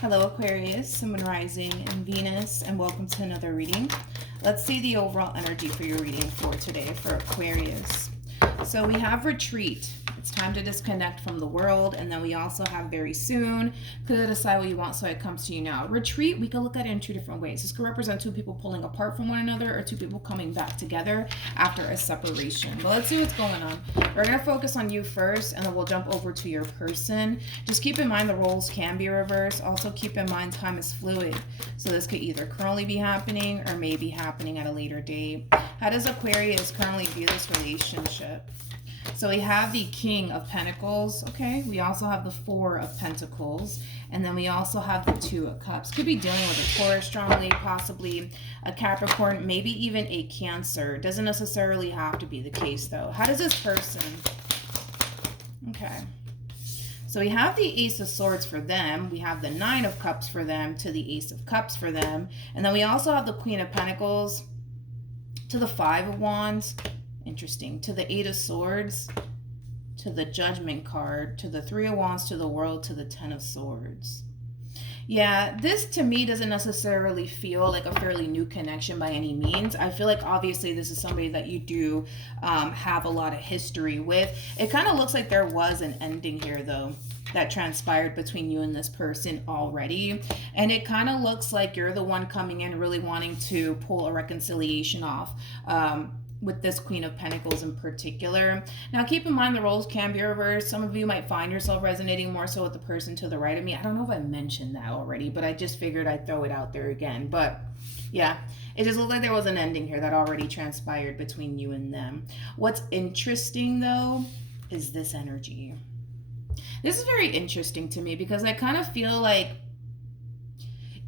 Hello Aquarius, Sun, Moon, Rising, and Venus, and welcome to another reading. Let's see the overall energy for your reading for today for Aquarius. So we have retreat. It's time to disconnect from the world. And then we also have very soon. Could decide what you want, so it comes to you now. Retreat, we can look at it in two different ways. This could represent two people pulling apart from one another or two people coming back together after a separation. But let's see what's going on. We're going to focus on you first, and then we'll jump over to your person. Just keep in mind the roles can be reversed. Also keep in mind time is fluid. So this could either currently be happening or may be happening at a later date. How does Aquarius currently view this relationship? So we have the King of Pentacles, okay? We also have the Four of Pentacles, and then we also have the Two of Cups. Could be dealing with a Taurus strongly, possibly a Capricorn, maybe even a Cancer. Doesn't necessarily have to be the case, though. How does this person... Okay. So we have the Ace of Swords for them. We have the Nine of Cups for them to the Ace of Cups for them. And then we also have the Queen of Pentacles to the Five of Wands. Interesting. To the Eight of Swords, to the Judgment card, to the Three of Wands, to the World, to the Ten of Swords. Yeah, this to me doesn't necessarily feel like a fairly new connection by any means. I feel like obviously this is somebody that you do have a lot of history with. It kind of looks like there was an ending here though that transpired between you and this person already. And it kind of looks like you're the one coming in really wanting to pull a reconciliation off. With this Queen of Pentacles in particular. Now keep in mind the roles can be reversed. Some of you might find yourself resonating more so with the person to the right of me. I don't know if I mentioned that already, but I just figured I'd throw it out there again. But yeah, it just looked like there was an ending here that already transpired between you and them. What's interesting though is this energy. This is very interesting to me because I kind of feel like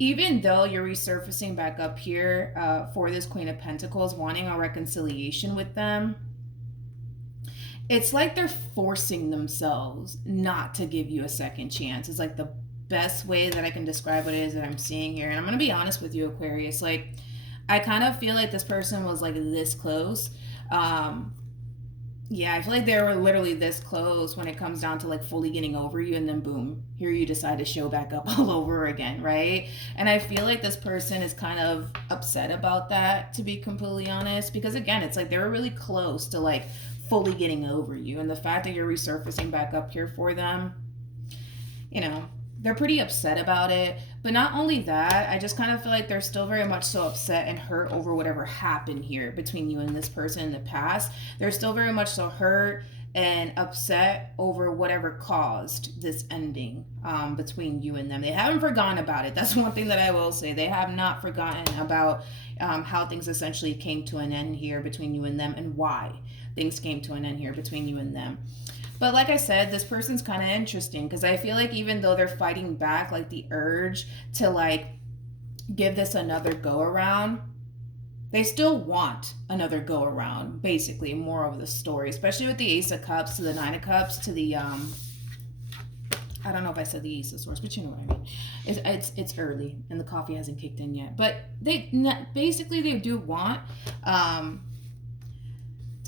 even though you're resurfacing back up here for this Queen of Pentacles, wanting a reconciliation with them, it's like they're forcing themselves not to give you a second chance. It's like the best way that I can describe what it is that I'm seeing here. And I'm going to be honest with you, Aquarius. Like, I kind of feel like this person was like this close. Yeah, I feel like they were literally this close when it comes down to like fully getting over you, and then boom, here you decide to show back up all over again, right? And I feel like this person is kind of upset about that, to be completely honest, because again, it's like they were really close to like fully getting over you, and the fact that you're resurfacing back up here for them, you know, they're pretty upset about it. But not only that, I just kind of feel like they're still very much so upset and hurt over whatever happened here between you and this person in the past. They're still very much so hurt and upset over whatever caused this ending between you and them. They haven't forgotten about it. That's one thing that I will say. They have not forgotten about how things essentially came to an end here between you and them, and why things came to an end here between you and them. But like I said, this person's kind of interesting because I feel like even though they're fighting back, like the urge to like give this another go around, they still want another go around, basically, more of the story, especially with the Ace of Cups to the Nine of Cups to the, I don't know if I said the Ace of Swords, but you know what I mean. It's early and the coffee hasn't kicked in yet. But they do want to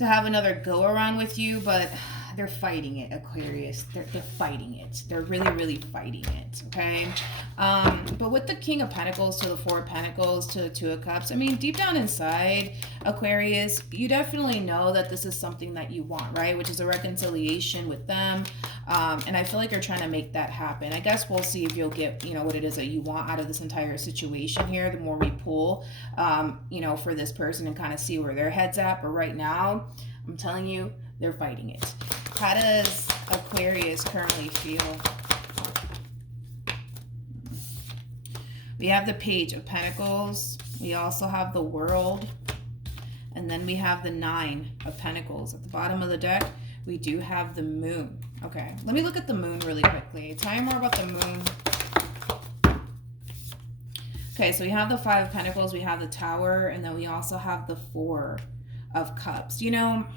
have another go around with you, but they're fighting it, Aquarius. They're fighting it. They're really, really fighting it, okay? But with the King of Pentacles to the Four of Pentacles to the Two of Cups, I mean, deep down inside, Aquarius, you definitely know that this is something that you want, right? Which is a reconciliation with them. And I feel like you're trying to make that happen. I guess we'll see if you'll get, you know, what it is that you want out of this entire situation here, the more we pull, you know, for this person and kind of see where their head's at. But right now, I'm telling you, they're fighting it. How does Aquarius currently feel? We have the Page of Pentacles. We also have the World. And then we have the Nine of Pentacles. At the bottom of the deck, we do have the Moon. Okay, let me look at the Moon really quickly. Tell me more about the Moon. Okay, so we have the Five of Pentacles, we have the Tower, and then we also have the Four of Cups. You know,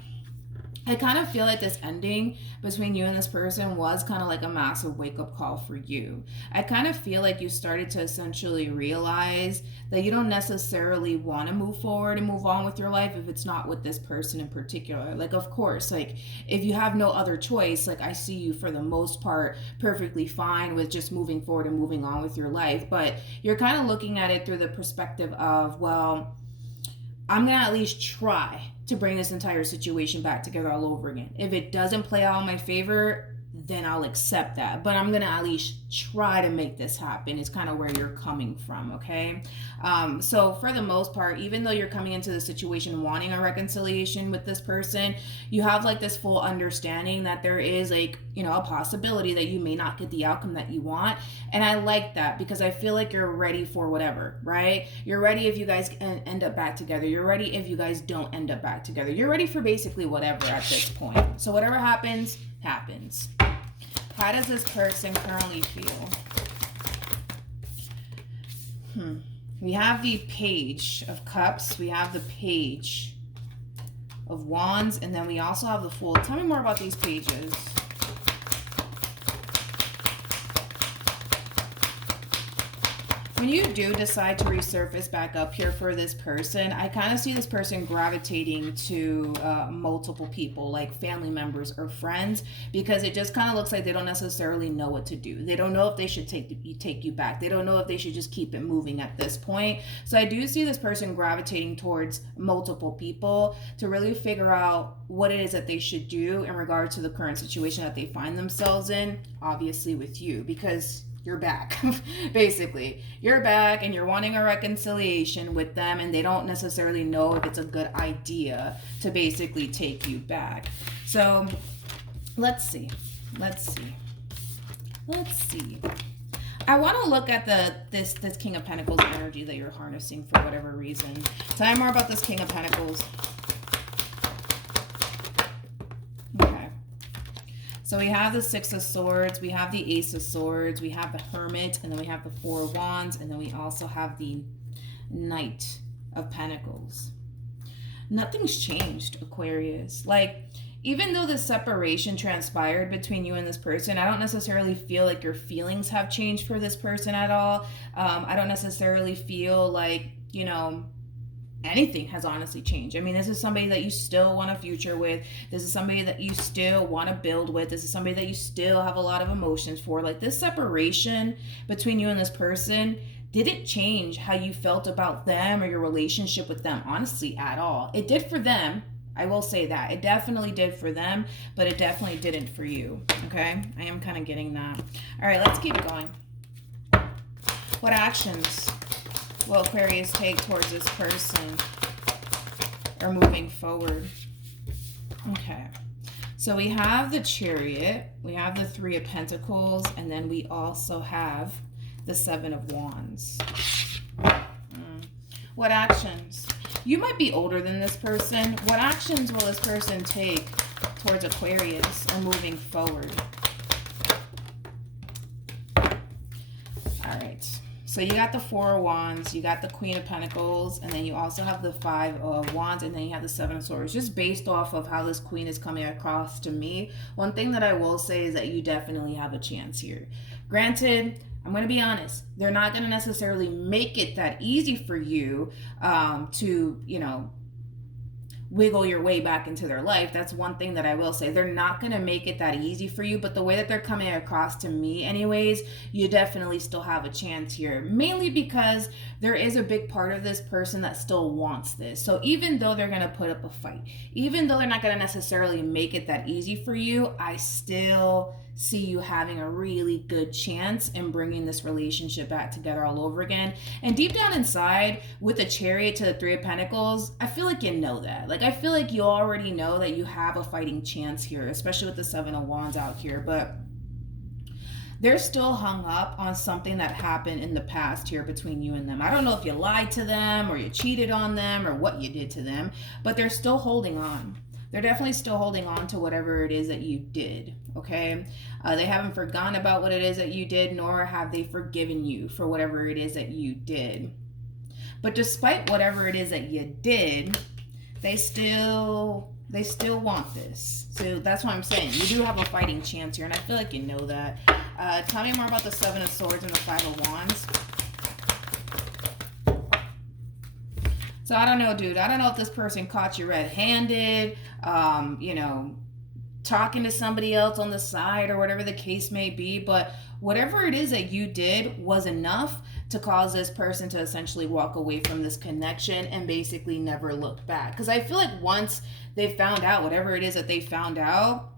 I kind of feel like this ending between you and this person was kind of like a massive wake-up call for you. I kind of feel like you started to essentially realize that you don't necessarily want to move forward and move on with your life if it's not with this person in particular. Like, of course, like if you have no other choice, like I see you for the most part perfectly fine with just moving forward and moving on with your life. But you're kind of looking at it through the perspective of, well, I'm going to at least try to bring this entire situation back together all over again. If it doesn't play out in my favor, then I'll accept that. But I'm going to at least try to make this happen. It's kind of where you're coming from, okay? So for the most part, even though you're coming into the situation wanting a reconciliation with this person, you have like this full understanding that there is like, you know, a possibility that you may not get the outcome that you want. And I like that because I feel like you're ready for whatever, right? You're ready if you guys end up back together. You're ready if you guys don't end up back together. You're ready for basically whatever at this point. So whatever happens, happens. How does this person currently feel? We have the Page of Cups. We have the Page of Wands. And then we also have the Fool. Tell me more about these pages. When you do decide to resurface back up here for this person, I kind of see this person gravitating to multiple people, like family members or friends, because it just kind of looks like they don't necessarily know what to do. They don't know if they should take you back. They don't know if they should just keep it moving at this point. So I do see this person gravitating towards multiple people to really figure out what it is that they should do in regard to the current situation that they find themselves in, obviously with you, because you're back. Basically, you're back and you're wanting a reconciliation with them, and they don't necessarily know if it's a good idea to basically take you back. So let's see. I want to look at this King of Pentacles energy that you're harnessing for whatever reason. Tell me more about this King of Pentacles. So we have the Six of Swords, we have the Ace of Swords, we have the Hermit, and then we have the Four of Wands, and then we also have the Knight of Pentacles. Nothing's changed, Aquarius. Like, even though the separation transpired between you and this person, I don't necessarily feel like your feelings have changed for this person at all. I don't necessarily feel like, you know, anything has honestly changed. I mean, this is somebody that you still want a future with. This is somebody that you still want to build with. This is somebody that you still have a lot of emotions for. Like, this separation between you and this person didn't change how you felt about them or your relationship with them, honestly, at all. It did for them. I will say that. It definitely did for them, but it definitely didn't for you. Okay? I am kind of getting that. All right, let's keep going. What actions will Aquarius take towards this person or moving forward? Okay. So we have the Chariot, we have the Three of Pentacles, and then we also have the Seven of Wands. What actions? You might be older than this person. What actions will this person take towards Aquarius or moving forward? All right. So you got the Four of Wands, you got the Queen of Pentacles, and then you also have the Five of Wands, and then you have the Seven of Swords. Just based off of how this Queen is coming across to me, one thing that I will say is that you definitely have a chance here. Granted, I'm going to be honest, they're not going to necessarily make it that easy for you to, you know, wiggle your way back into their life. That's one thing that I will say. They're not going to make it that easy for you, but the way that they're coming across to me anyways, you definitely still have a chance here, mainly because there is a big part of this person that still wants this. So even though they're going to put up a fight, even though they're not going to necessarily make it that easy for you, I still see you having a really good chance in bringing this relationship back together all over again. And deep down inside, with the Chariot to the Three of Pentacles, I feel like you know that. Like, I feel like you already know that you have a fighting chance here, especially with the Seven of Wands out here. But they're still hung up on something that happened in the past here between you and them. I don't know if you lied to them or you cheated on them or what you did to them, but they're still holding on. They're definitely still holding on to whatever it is that you did, okay? They haven't forgotten about what it is that you did, nor have they forgiven you for whatever it is that you did. But despite whatever it is that you did, they still They still want this. So that's what I'm saying. You do have a fighting chance here, and I feel like you know that. Tell me more about the Seven of Swords and the Five of Wands. So I don't know, dude. I don't know if this person caught you red-handed, you know, talking to somebody else on the side or whatever the case may be. But whatever it is that you did was enough to cause this person to essentially walk away from this connection and basically never look back. Because I feel like once they found out whatever it is that they found out,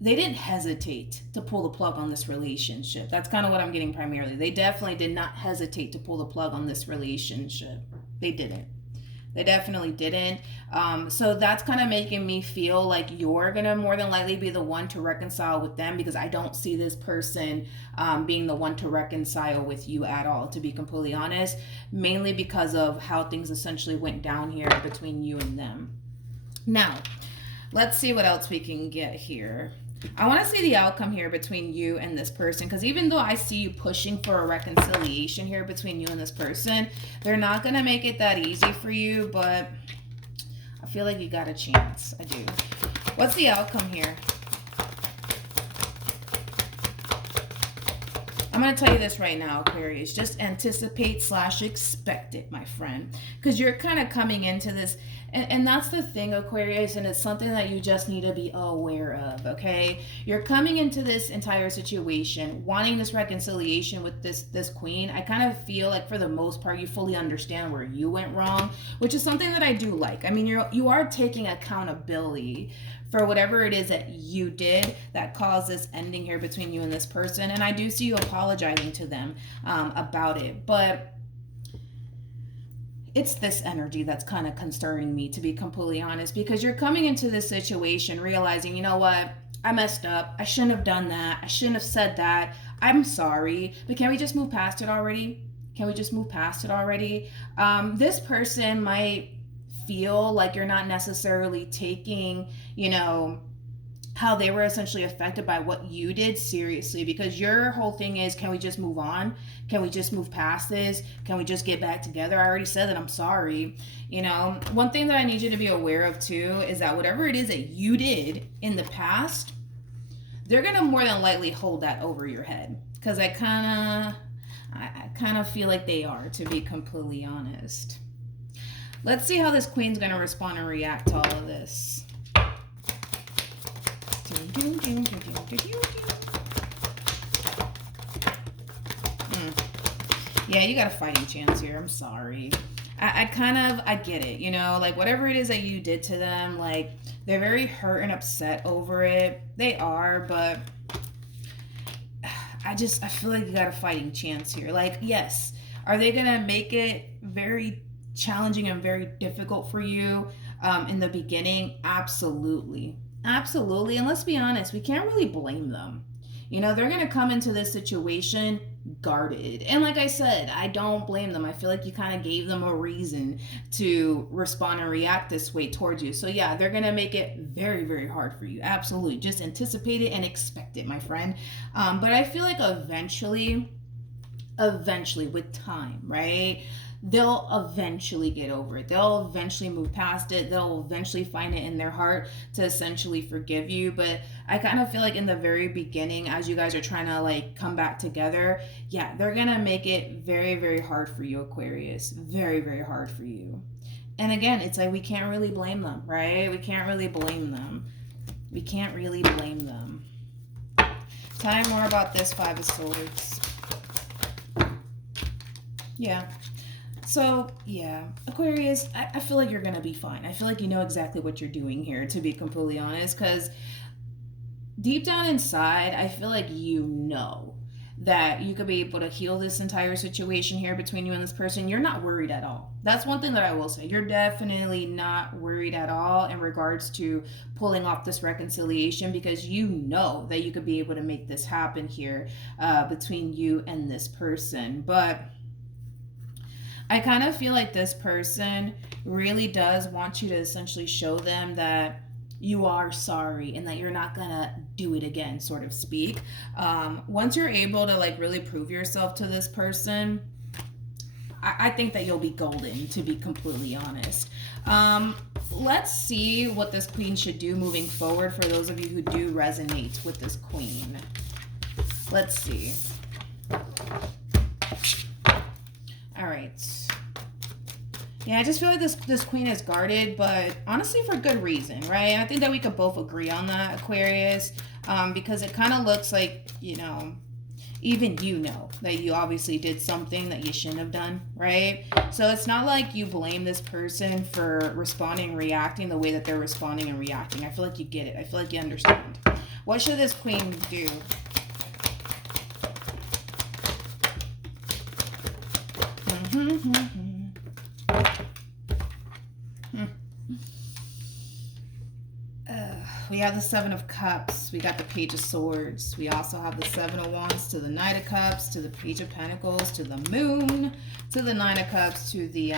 they didn't hesitate to pull the plug on this relationship. That's kind of what I'm getting primarily. They definitely did not hesitate to pull the plug on this relationship. They didn't. They definitely didn't. So that's kind of making me feel like you're going to more than likely be the one to reconcile with them, because I don't see this person being the one to reconcile with you at all, to be completely honest, mainly because of how things essentially went down here between you and them. Now, let's see what else we can get here. I want to see the outcome here between you and this person, because even though I see you pushing for a reconciliation here between you and this person, they're not going to make it that easy for you, but I feel like you got a chance. I do. What's the outcome here? I'm going to tell you this right now, Aquarius. Just anticipate / expect it, my friend, because you're kind of coming into this. And that's the thing, Aquarius, and it's something that you just need to be aware of, okay? You're coming into this entire situation, wanting this reconciliation with this queen. I kind of feel like for the most part, you fully understand where you went wrong, which is something that I do like. I mean, you are taking accountability for whatever it is that you did that caused this ending here between you and this person. And I do see you apologizing to them about it, but it's this energy that's kind of concerning me, to be completely honest, because you're coming into this situation realizing, you know what, I messed up. I shouldn't have done that. I shouldn't have said that. I'm sorry. But can we just move past it already? Can we just move past it already? This person might feel like you're not necessarily taking, you know, how they were essentially affected by what you did seriously, because your whole thing is, can we just move on? Can we just move past this? Can we just get back together? I already said that I'm sorry. You know, one thing that I need you to be aware of too is that whatever it is that you did in the past, they're going to more than likely hold that over your head, because I kind of feel like they are, to be completely honest. Let's see how this queen's going to respond and react to all of this. Yeah, you got a fighting chance here. I'm sorry. I get it, you know, like whatever it is that you did to them, like they're very hurt and upset over it. They are, but I feel like you got a fighting chance here. Like, yes, are they going to make it very challenging and very difficult for you in the beginning? Absolutely. Absolutely. And let's be honest, we can't really blame them. You know, they're going to come into this situation guarded. And like I said, I don't blame them. I feel like you kind of gave them a reason to respond and react this way towards you. So yeah, they're going to make it very, very hard for you. Absolutely. Just anticipate it and expect it, my friend. But I feel like eventually with time, right? They'll eventually get over it. They'll eventually move past it. They'll eventually find it in their heart to essentially forgive you. But I kind of feel like in the very beginning, as you guys are trying to like come back together, yeah, they're going to make it very, very hard for you, Aquarius. Very, very hard for you. And again, it's like we can't really blame them, right? We can't really blame them. We can't really blame them. Tell me more about this Five of Swords. Yeah. So, yeah, Aquarius, I feel like you're going to be fine. I feel like you know exactly what you're doing here, to be completely honest, because deep down inside, I feel like you know that you could be able to heal this entire situation here between you and this person. You're not worried at all. That's one thing that I will say. You're definitely not worried at all in regards to pulling off this reconciliation, because you know that you could be able to make this happen here between you and this person. But I kind of feel like this person really does want you to essentially show them that you are sorry and that you're not gonna do it again, sort of speak. Once you're able to like really prove yourself to this person, I think that you'll be golden, to be completely honest. let's see what this queen should do moving forward for those of you who do resonate with this queen. Let's see. All right. Yeah, I just feel like this queen is guarded, but honestly for good reason, right? I think that we could both agree on that, Aquarius, because it kind of looks like, you know, even you know that you obviously did something that you shouldn't have done, right? So it's not like you blame this person for responding and reacting the way that they're responding and reacting. I feel like you get it. I feel like you understand. What should this queen do? We have the Seven of Cups. We got the Page of Swords. We also have the Seven of Wands to the Knight of Cups, to the Page of Pentacles, to the Moon, to the Nine of Cups, to the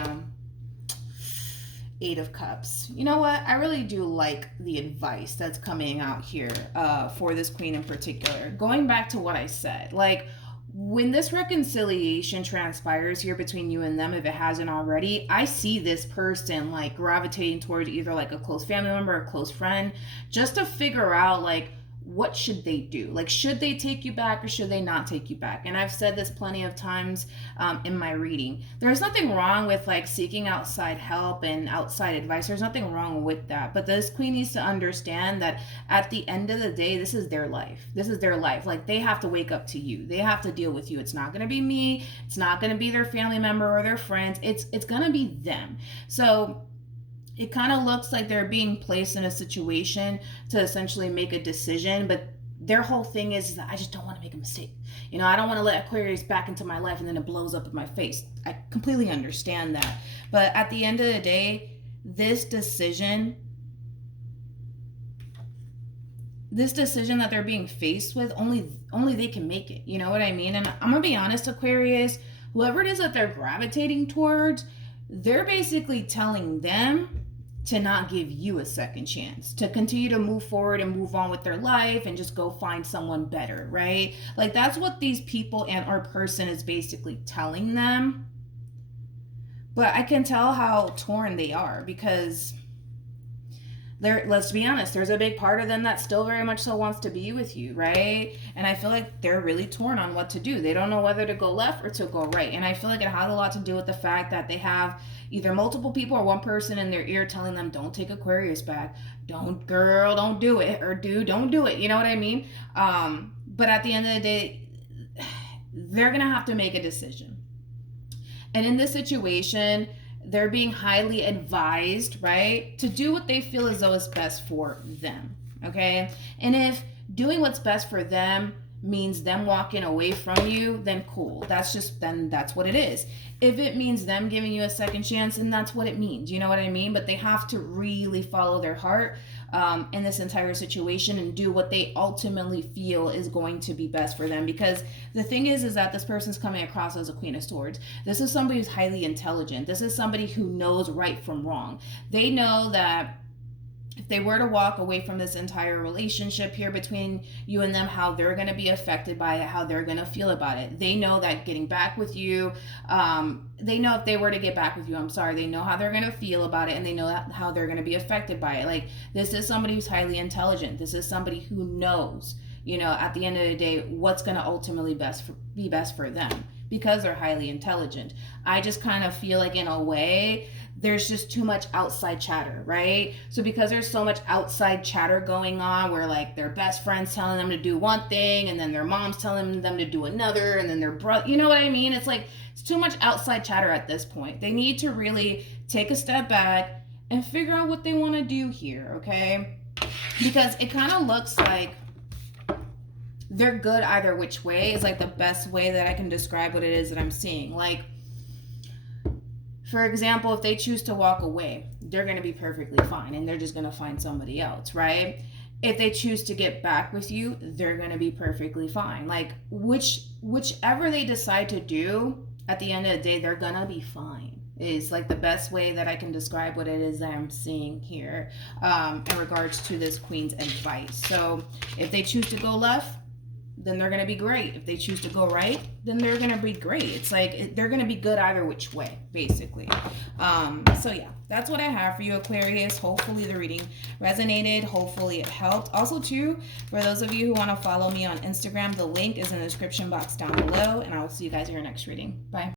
Eight of Cups. You know what? I really do like the advice that's coming out here for this queen in particular. Going back to what I said, like, when this reconciliation transpires here between you and them, if it hasn't already, I see this person like gravitating toward either like a close family member or a close friend, just to figure out like, what should they do? Like, should they take you back or should they not take you back? And I've said this plenty of times in my reading. There's nothing wrong with like seeking outside help and outside advice. There's nothing wrong with that. But this queen needs to understand that at the end of the day, this is their life. This is their life. Like, they have to wake up to you. They have to deal with you. It's not going to be me. It's not going to be their family member or their friends. It's going to be them. So it kind of looks like they're being placed in a situation to essentially make a decision, but their whole thing is that I just don't want to make a mistake. You know, I don't want to let Aquarius back into my life and then it blows up in my face. I completely understand that. But at the end of the day, this decision that they're being faced with, only they can make it. You know what I mean? And I'm going to be honest, Aquarius, whoever it is that they're gravitating towards, they're basically telling them to not give you a second chance, to continue to move forward and move on with their life and just go find someone better, right? Like, that's what these people and our person is basically telling them. But I can tell how torn they are, because let's be honest, there's a big part of them that still very much so wants to be with you, right? And I feel like they're really torn on what to do. They don't know whether to go left or to go right. And I feel like it has a lot to do with the fact that they have either multiple people or one person in their ear telling them, don't take Aquarius back. Don't do it. Or don't do it. You know what I mean? But at the end of the day, they're going to have to make a decision. And in this situation, they're being highly advised, right, to do what they feel as though is best for them, okay? And if doing what's best for them means them walking away from you, then cool. That's what it is. If it means them giving you a second chance, then that's what it means. You know what I mean? But they have to really follow their heart in this entire situation and do what they ultimately feel is going to be best for them. Because the thing is that this person's coming across as a Queen of Swords. This is somebody who's highly intelligent. This is somebody who knows right from wrong. They know that if they were to walk away from this entire relationship here between you and them, how they're going to be affected by it, how they're going to feel about it. They know that getting back with you, they know if they were to get back with you, they know how they're going to feel about it, and they know how they're going to be affected by it. Like, this is somebody who's highly intelligent. This is somebody who knows, you know, at the end of the day, what's going to ultimately be best for them, because they're highly intelligent. I just kind of feel like, in a way, there's just too much outside chatter, right? So because there's so much outside chatter going on, where like their best friend's telling them to do one thing, and then their mom's telling them to do another, and then their brother, you know what I mean? It's like, it's too much outside chatter at this point. They need to really take a step back and figure out what they want to do here, okay? Because it kind of looks like they're good either which way is like the best way that I can describe what it is that I'm seeing. Like, for example, if they choose to walk away, they're going to be perfectly fine, and they're just going to find somebody else, right? If they choose to get back with you, they're going to be perfectly fine. Like, whichever they decide to do, at the end of the day, they're going to be fine. Is like the best way that I can describe what it is that I'm seeing here in regards to this Queen's advice. So if they choose to go left, then they're going to be great. If they choose to go right, then they're going to be great. It's like they're going to be good either which way, basically. So yeah, that's what I have for you, Aquarius. Hopefully the reading resonated. Hopefully it helped. Also too, for those of you who want to follow me on Instagram, the link is in the description box down below, and I will see you guys in your next reading. Bye.